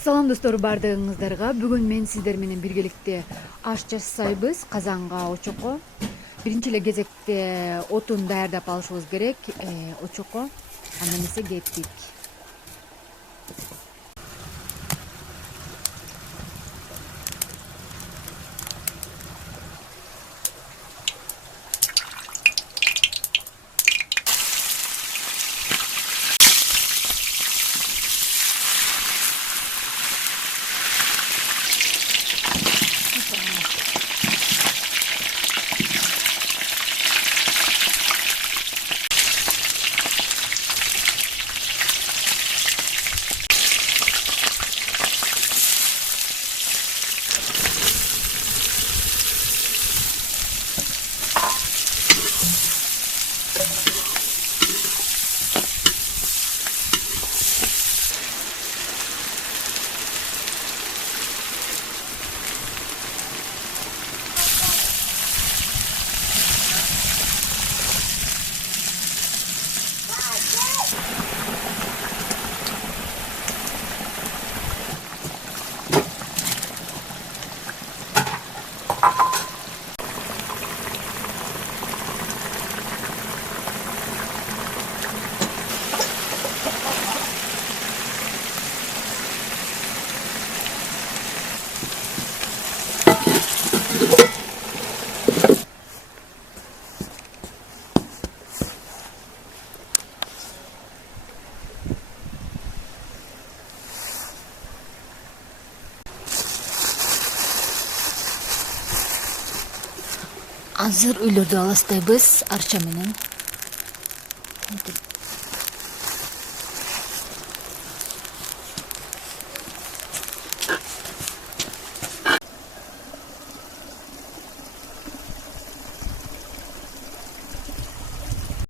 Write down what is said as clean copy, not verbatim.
Салам достор, бардыгыңыздарга. Бүгүн мен сиздер менен биргеликте аш жасайбыз. Казанга очокко. Биринчи эле кезекте отун даярдап алышыбыз керек. Очокко. Анда эмесе кеттик. Азыр үйлөрдү аластайбыз арча менен.